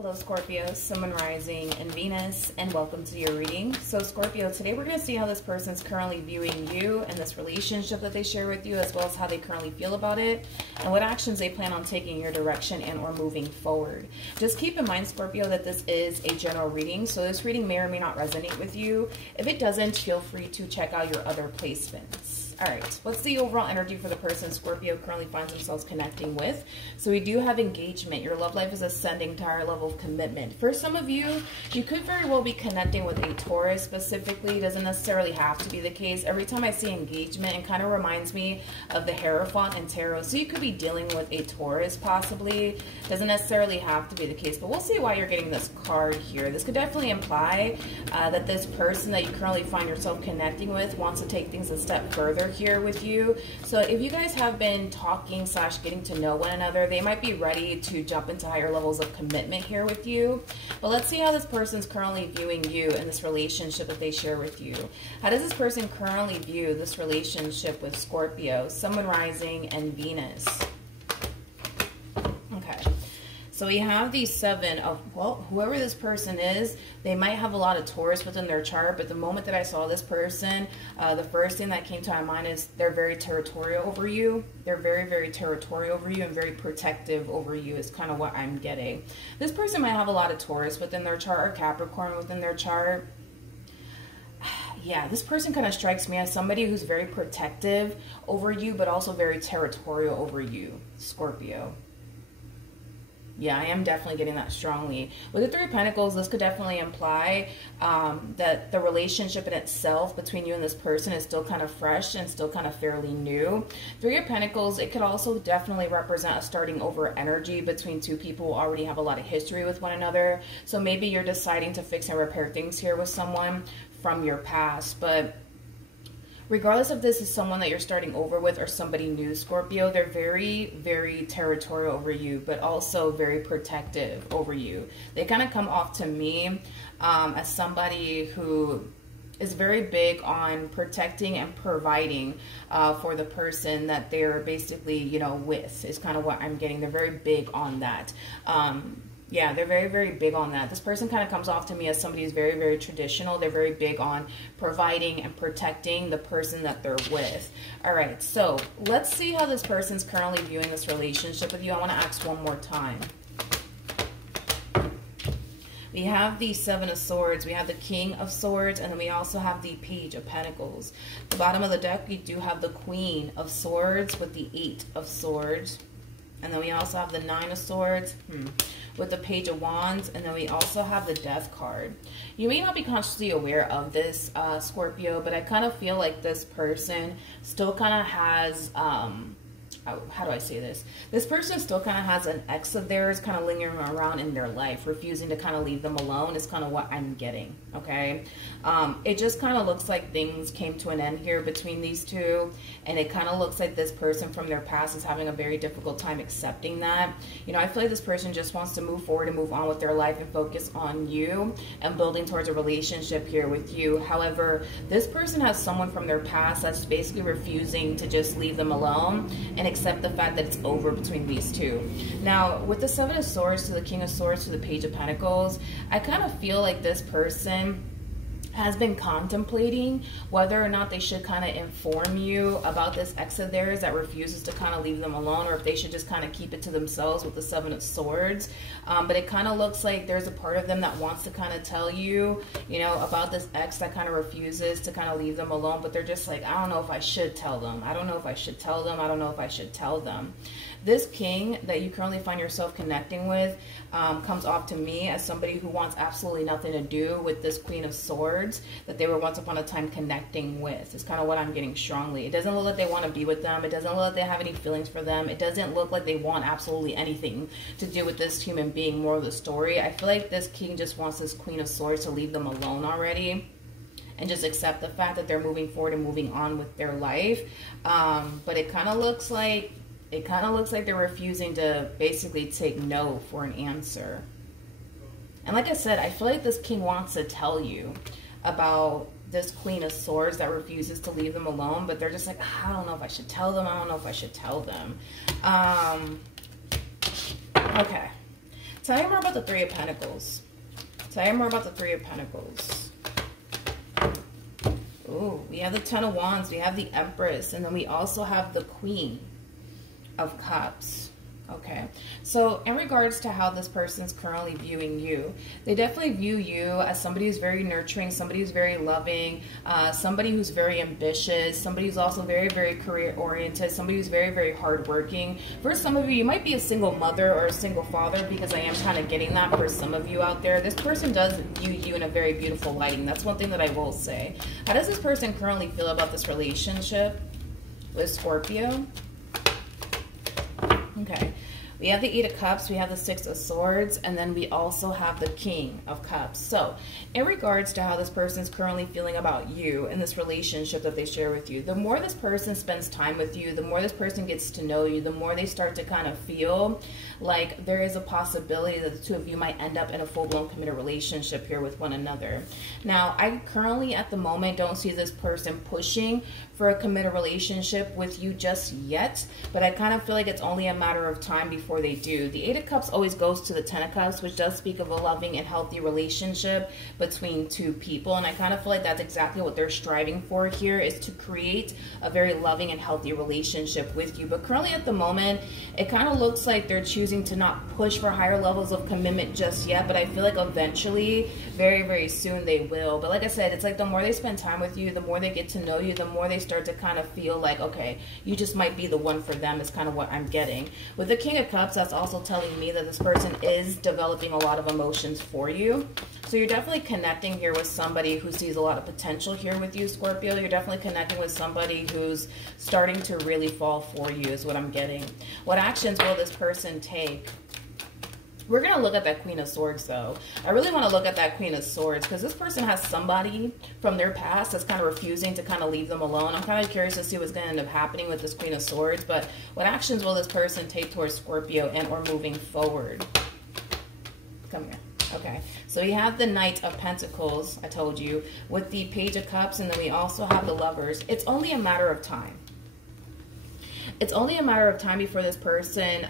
Hello Scorpio, Sun, Moon, Rising, and Venus, and welcome to your reading. So Scorpio, today we're going to see how this person's currently viewing you and this relationship that they share with you, as well as how they currently feel about it, and what actions they plan on taking in your direction and or moving forward. Just keep in mind, Scorpio, that this is a general reading, so this reading may or may not resonate with you. If it doesn't, feel free to check out your other placements. All right, what's the overall energy for the person Scorpio currently finds themselves connecting with? So we do have engagement. Your love life is ascending to a higher level of commitment. For some of you, you could very well be connecting with a Taurus specifically. It doesn't necessarily have to be the case. Every time I see engagement, it kind of reminds me of the Hierophant and Tarot. So you could be dealing with a Taurus possibly. Doesn't necessarily have to be the case, but we'll see why you're getting this card here. This could definitely imply that this person that you currently find yourself connecting with wants to take things a step further here with you. So if you guys have been talking / getting to know one another, they might be ready to jump into higher levels of commitment here with you. But let's see how this person's currently viewing you and this relationship that they share with you. How does this person currently view this relationship with Scorpio, Sun, Moon, Rising, and Venus? Okay. So we have the Seven of, well, whoever this person is, they might have a lot of Taurus within their chart, but the moment that I saw this person, the first thing that came to my mind is they're very territorial over you. They're very, very territorial over you and very protective over you is kind of what I'm getting. This person might have a lot of Taurus within their chart or Capricorn within their chart. Yeah, this person kind of strikes me as somebody who's very protective over you, but also very territorial over you, Scorpio. Yeah, I am definitely getting that strongly. With the Three of Pentacles, this could definitely imply that the relationship in itself between you and this person is still kind of fresh and still kind of fairly new. Three of Pentacles, it could also definitely represent a starting over energy between two people who already have a lot of history with one another. So maybe you're deciding to fix and repair things here with someone from your past. But regardless if this is someone that you're starting over with or somebody new, Scorpio, they're very, very territorial over you, but also very protective over you. They kind of come off to me as somebody who is very big on protecting and providing for the person that they're basically, you know, with, is kind of what I'm getting. They're very big on that. Yeah, they're very, very big on that. This person kind of comes off to me as somebody who's very, very traditional. They're very big on providing and protecting the person that they're with. All right, so let's see how this person's currently viewing this relationship with you. I want to ask one more time. We have the Seven of Swords, we have the King of Swords, and then we also have the Page of Pentacles. At the bottom of the deck, we do have the Queen of Swords with the Eight of Swords. And then we also have the Nine of Swords with the Page of Wands. And then we also have the Death card. You may not be consciously aware of this, Scorpio, but I kind of feel like this person still kind of has, how do I say this? This person still kind of has an ex of theirs kind of lingering around in their life, refusing to kind of leave them alone is kind of what I'm getting, okay? It just kind of looks like things came to an end here between these two, and it kind of looks like this person from their past is having a very difficult time accepting that. You know, I feel like this person just wants to move forward and move on with their life and focus on you and building towards a relationship here with you. However, this person has someone from their past that's basically refusing to just leave them alone and accept the fact that it's over between these two. Now, with the Seven of Swords to the King of Swords to the Page of Pentacles, I kind of feel like this person has been contemplating whether or not they should kind of inform you about this ex of theirs that refuses to kind of leave them alone, or if they should just kind of keep it to themselves with the Seven of Swords. But it kind of looks like there's a part of them that wants to kind of tell you, you know, about this ex that kind of refuses to kind of leave them alone, but they're just like, I don't know if I should tell them. I don't know if I should tell them. I don't know if I should tell them. This king that you currently find yourself connecting with comes off to me as somebody who wants absolutely nothing to do with this Queen of Swords that they were once upon a time connecting with. It's kind of what I'm getting strongly. It doesn't look like they want to be with them. It doesn't look like they have any feelings for them. It doesn't look like they want absolutely anything to do with this human being. More of the story, I feel like this king just wants this Queen of Swords to leave them alone already and just accept the fact that they're moving forward and moving on with their life. But it kind of looks like they're refusing to basically take no for an answer. And like I said, I feel like this king wants to tell you about this Queen of Swords that refuses to leave them alone, but they're just like, I don't know if I should tell them. I don't know if I should tell them. Okay. Tell me more about the Three of Pentacles. Tell me more about the Three of Pentacles. Ooh, we have the Ten of Wands. We have the Empress. And then we also have the Queen of Cups. Okay, so in regards to how this person's currently viewing you, they definitely view you as somebody who's very nurturing, somebody who's very loving, somebody who's very ambitious, somebody who's also very, very career-oriented, somebody who's very, very hardworking. For some of you, you might be a single mother or a single father, because I am kind of getting that for some of you out there. This person does view you in a very beautiful lighting. That's one thing that I will say. How does this person currently feel about this relationship with Scorpio? Okay, we have the Eight of Cups, we have the Six of Swords, and then we also have the King of Cups. So, in regards to how this person is currently feeling about you and this relationship that they share with you, the more this person spends time with you, the more this person gets to know you, the more they start to kind of feel like there is a possibility that the two of you might end up in a full-blown committed relationship here with one another. Now, I currently at the moment don't see this person pushing for a committed relationship with you just yet, but I kind of feel like it's only a matter of time before they do. The Eight of Cups always goes to the Ten of Cups, which does speak of a loving and healthy relationship between two people, and I kind of feel like that's exactly what they're striving for here, is to create a very loving and healthy relationship with you. But currently at the moment, it kind of looks like they're choosing to not push for higher levels of commitment just yet, but I feel like eventually, very, very soon they will. But like I said, it's like the more they spend time with you, the more they get to know you, the more they start to kind of feel like, okay, you just might be the one for them, is kind of what I'm getting. With the King of Cups, that's also telling me that this person is developing a lot of emotions for you. So you're definitely connecting here with somebody who sees a lot of potential here with you, Scorpio. You're definitely connecting with somebody who's starting to really fall for you, is what I'm getting. What actions will this person take? We're going to look at that Queen of Swords, though. I really want to look at that Queen of Swords, because this person has somebody from their past that's kind of refusing to kind of leave them alone. I'm kind of curious to see what's going to end up happening with this Queen of Swords, but what actions will this person take towards Scorpio and or moving forward? Come here. Okay, so we have the Knight of Pentacles, I told you, with the Page of Cups, and then we also have the Lovers. It's only a matter of time. It's only a matter of time before this person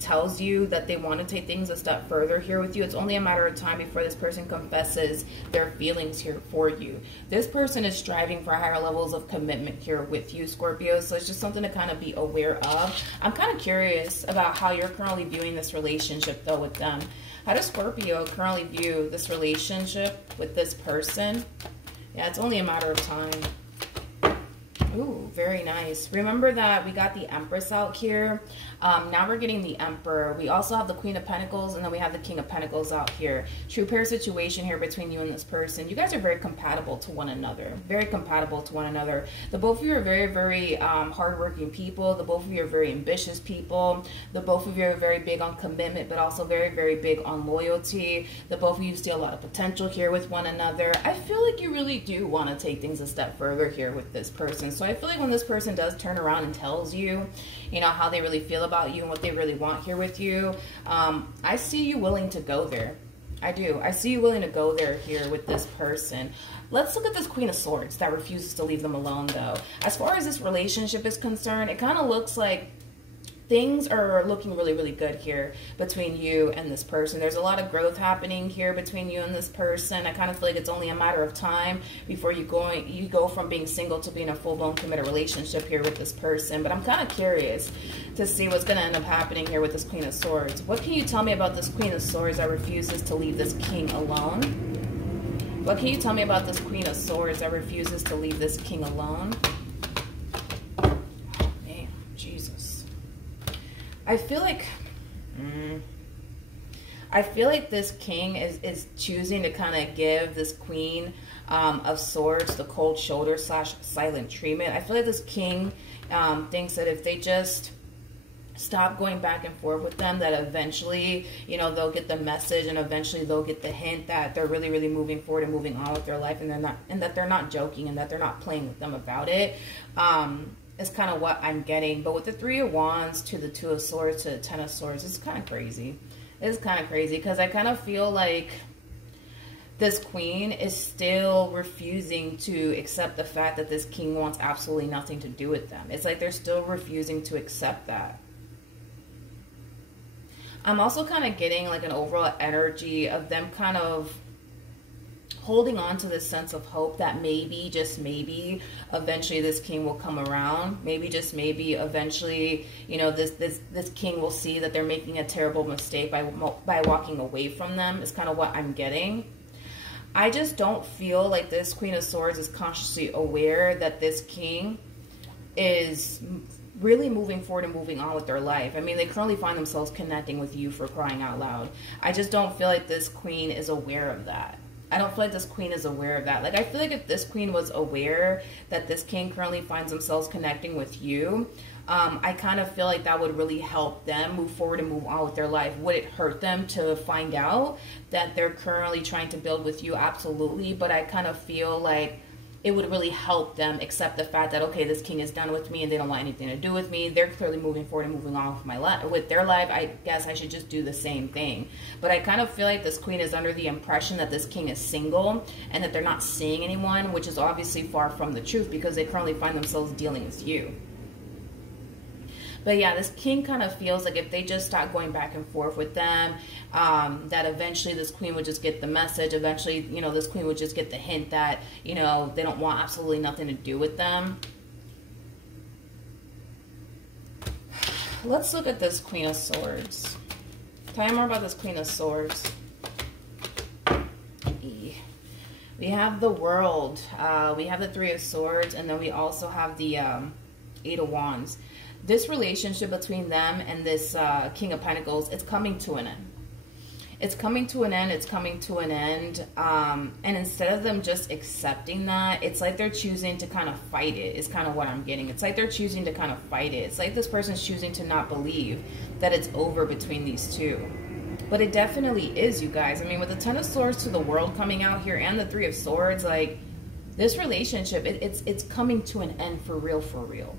tells you that they want to take things a step further here with you. It's only a matter of time before this person confesses their feelings here for you. This person is striving for higher levels of commitment here with you, Scorpio. So it's just something to kind of be aware of. I'm kind of curious about how you're currently viewing this relationship, though, with them. How does Scorpio currently view this relationship with this person? Yeah, it's only a matter of time. Ooh, very nice. Remember that we got the Empress out here. Now we're getting the Emperor. We also have the Queen of Pentacles, and then we have the King of Pentacles out here. True pair situation here between you and this person. You guys are very compatible to one another. Very compatible to one another. The both of you are very, very hardworking people. The both of you are very ambitious people. The both of you are very big on commitment, but also very, very big on loyalty. The both of you see a lot of potential here with one another. I feel like you really do want to take things a step further here with this person. So I feel like when this person does turn around and tells you, you know, how they really feel about you and what they really want here with you, I see you willing to go there. I do. I see you willing to go there here with this person. Let's look at this Queen of Swords that refuses to leave them alone, though. As far as this relationship is concerned, it kind of looks like things are looking really, really good here between you and this person. There's a lot of growth happening here between you and this person. I kind of feel like it's only a matter of time before you go from being single to being a full-blown committed relationship here with this person. But I'm kind of curious to see what's going to end up happening here with this Queen of Swords. What can you tell me about this Queen of Swords that refuses to leave this King alone? What can you tell me about this Queen of Swords that refuses to leave this King alone? I feel like this King is choosing to kind of give this Queen of Swords the cold shoulder / silent treatment. I feel like this King thinks that if they just stop going back and forth with them, that eventually, you know, they'll get the message, and eventually they'll get the hint that they're really, really moving forward and moving on with their life, and that they're not joking, and that they're not playing with them about it. Is kind of what I'm getting. But with the Three of Wands to the Two of Swords to the Ten of Swords, it's kind of crazy. It's kind of crazy because I kind of feel like this Queen is still refusing to accept the fact that this King wants absolutely nothing to do with them. It's like they're still refusing to accept that. I'm also kind of getting like an overall energy of them kind of holding on to this sense of hope that maybe, just maybe, eventually this king will come around. Maybe, just maybe, eventually, you know, this king will see that they're making a terrible mistake by walking away from them, is kind of what I'm getting. I just don't feel like this Queen of Swords is consciously aware that this king is really moving forward and moving on with their life. I mean, they currently find themselves connecting with you, for crying out loud. I just don't feel like this queen is aware of that. I don't feel like this queen is aware of that. Like, I feel like if this queen was aware that this king currently finds themselves connecting with you, I kind of feel like that would really help them move forward and move on with their life. Would it hurt them to find out that they're currently trying to build with you? Absolutely. But I kind of feel like it would really help them accept the fact that, okay, this king is done with me and they don't want anything to do with me. They're clearly moving forward and moving on with my life, with their life. I guess I should just do the same thing. But I kind of feel like this queen is under the impression that this king is single and that they're not seeing anyone, which is obviously far from the truth because they currently find themselves dealing with you. But yeah, this king kind of feels like if they just start going back and forth with them, that eventually this queen would just get the message. Eventually, you know, this queen would just get the hint that, you know, they don't want absolutely nothing to do with them. Let's look at this Queen of Swords. Tell me more about this Queen of Swords. We have the World. We have the Three of Swords. And then we also have the Eight of Wands. This relationship between them and this King of Pentacles, it's coming to an end. It's coming to an end. It's coming to an end. And instead of them just accepting that, it's like they're choosing to kind of fight it, is kind of what I'm getting. It's like they're choosing to kind of fight it. It's like this person's choosing to not believe that it's over between these two. But it definitely is, you guys. I mean, with the Ten of Swords to the World coming out here and the Three of Swords, like, this relationship, it's coming to an end for real, for real.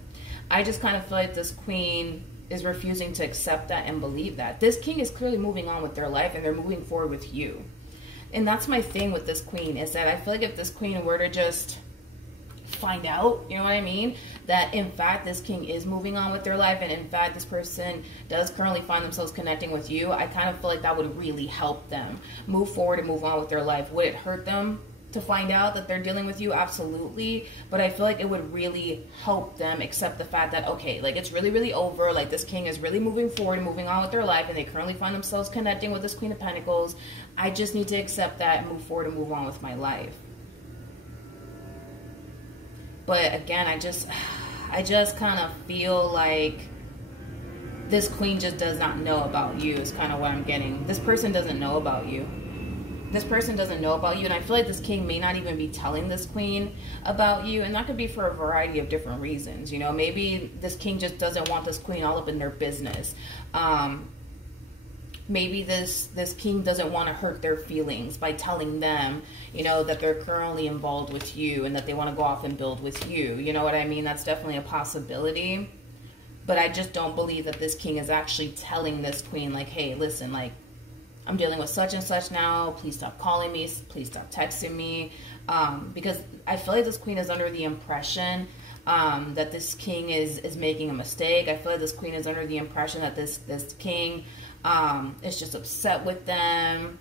I just kind of feel like this queen is refusing to accept that and believe that. This king is clearly moving on with their life and they're moving forward with you. And that's my thing with this queen, is that I feel like if this queen were to just find out, you know what I mean, that in fact this king is moving on with their life and in fact this person does currently find themselves connecting with you, I kind of feel like that would really help them move forward and move on with their life. Would it hurt them to find out that they're dealing with you? Absolutely. But I feel like it would really help them accept the fact that, okay, like, it's really, really over. Like, this king is really moving forward and moving on with their life and they currently find themselves connecting with this Queen of Pentacles. I just need to accept that and move forward and move on with my life. But again, I just kind of feel like this queen just does not know about you, is kind of what I'm getting. This person doesn't know about you. This person doesn't know about you, and I feel like this king may not even be telling this queen about you, and that could be for a variety of different reasons. You know, maybe this king just doesn't want this queen all up in their business. Maybe this king doesn't want to hurt their feelings by telling them, you know, that they're currently involved with you and that they want to go off and build with you. You know what I mean? That's definitely a possibility. But I just don't believe that this king is actually telling this queen, like, hey, listen, like, I'm dealing with such and such now. Please stop calling me. Please stop texting me. Because I feel like this queen is under the impression that this king is making a mistake. I feel like this queen is under the impression that this king is just upset with them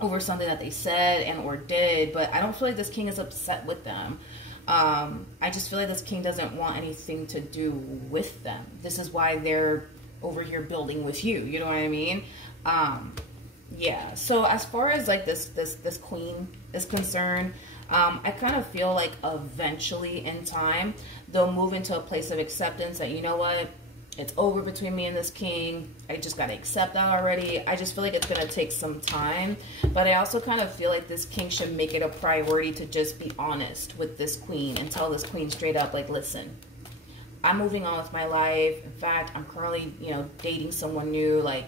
over something that they said and or did. But I don't feel like this king is upset with them. I just feel like this king doesn't want anything to do with them. This is why they're over here building with you. You know what I mean? Yeah, so as far as like this queen is concerned, I kind of feel like eventually in time they'll move into a place of acceptance that, you know what, it's over between me and this king. I just got to accept that already. I just feel like it's going to take some time. But I also kind of feel like this king should make it a priority to just be honest with this queen and tell this queen straight up, like, listen, I'm moving on with my life. In fact, I'm currently, you know, dating someone new. Like,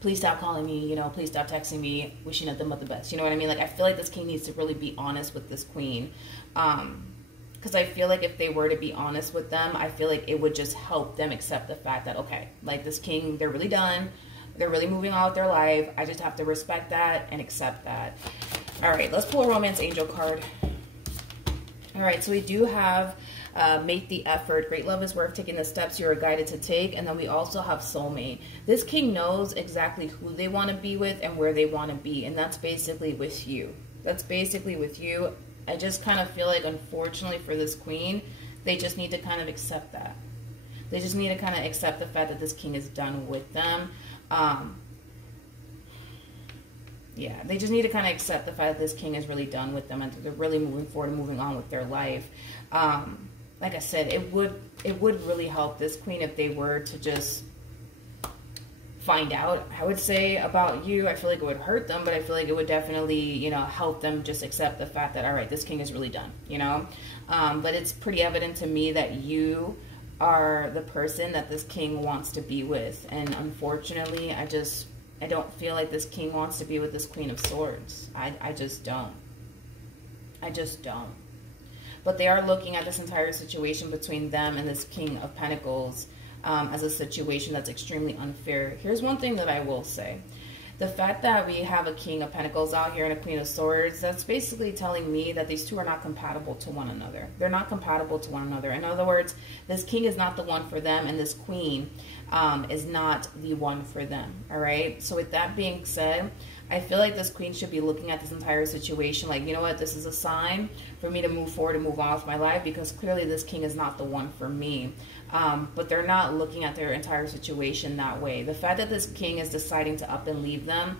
please stop calling me, you know, please stop texting me, wishing them the best. You know what I mean? Like, I feel like this king needs to really be honest with this queen. Because I feel like if they were to be honest with them, I feel like it would just help them accept the fact that, okay, like, this king, they're really done. They're really moving on with their life. I just have to respect that and accept that. All right, let's pull a romance angel card. All right, so we do have make the effort. Great love is worth taking the steps you are guided to take. And then we also have soulmate. This king knows exactly who they want to be with and where they want to be. And that's basically with you. That's basically with you. I just kind of feel like, unfortunately for this queen, they just need to kind of accept that. They just need to kind of accept the fact that this king is done with them. Yeah, they just need to kind of accept the fact that this king is really done with them and they're really moving forward and moving on with their life. Like I said, it would really help this queen if they were to just find out, I would say, about you. I feel like it would hurt them, but I feel like it would definitely, you know, help them just accept the fact that, all right, this king is really done, you know. But it's pretty evident to me that you are the person that this king wants to be with. And unfortunately, I don't feel like this king wants to be with this Queen of Swords. I just don't. I just don't. But they are looking at this entire situation between them and this King of Pentacles as a situation that's extremely unfair. Here's one thing that I will say. The fact that we have a King of Pentacles out here and a Queen of Swords, that's basically telling me that these two are not compatible to one another. They're not compatible to one another. In other words, this king is not the one for them, and this queen is not the one for them. All right? So with that being said, I feel like this queen should be looking at this entire situation like, you know what, this is a sign for me to move forward and move on with my life, because clearly this king is not the one for me. But they're not looking at their entire situation that way. The fact that this king is deciding to up and leave them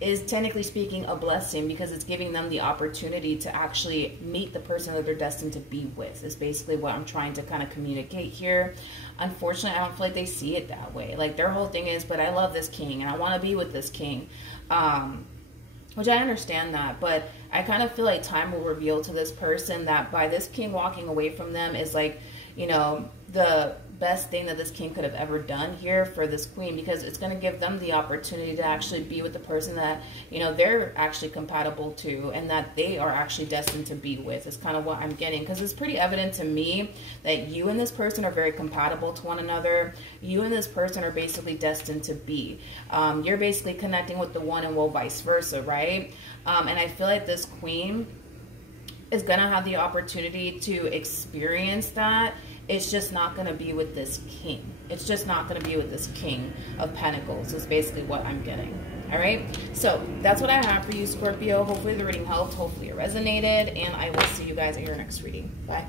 is, technically speaking, a blessing, because it's giving them the opportunity to actually meet the person that they're destined to be with, is basically what I'm trying to kind of communicate here. Unfortunately, I don't feel like they see it that way. Like, their whole thing is, but I love this king and I want to be with this king. Which I understand that, but I kind of feel like time will reveal to this person that by this king walking away from them is like, you know, the best thing that this king could have ever done here for this queen, because it's going to give them the opportunity to actually be with the person that, you know, they're actually compatible to and that they are actually destined to be with, is kind of what I'm getting. Because it's pretty evident to me that you and this person are very compatible to one another. You and this person are basically destined to be. You're basically connecting with the one, and well, vice versa, right? And I feel like this queen is going to have the opportunity to experience that. It's just not going to be with this king. It's just not going to be with this King of Pentacles, is basically what I'm getting. All right? So that's what I have for you, Scorpio. Hopefully the reading helped. Hopefully it resonated. And I will see you guys at your next reading. Bye.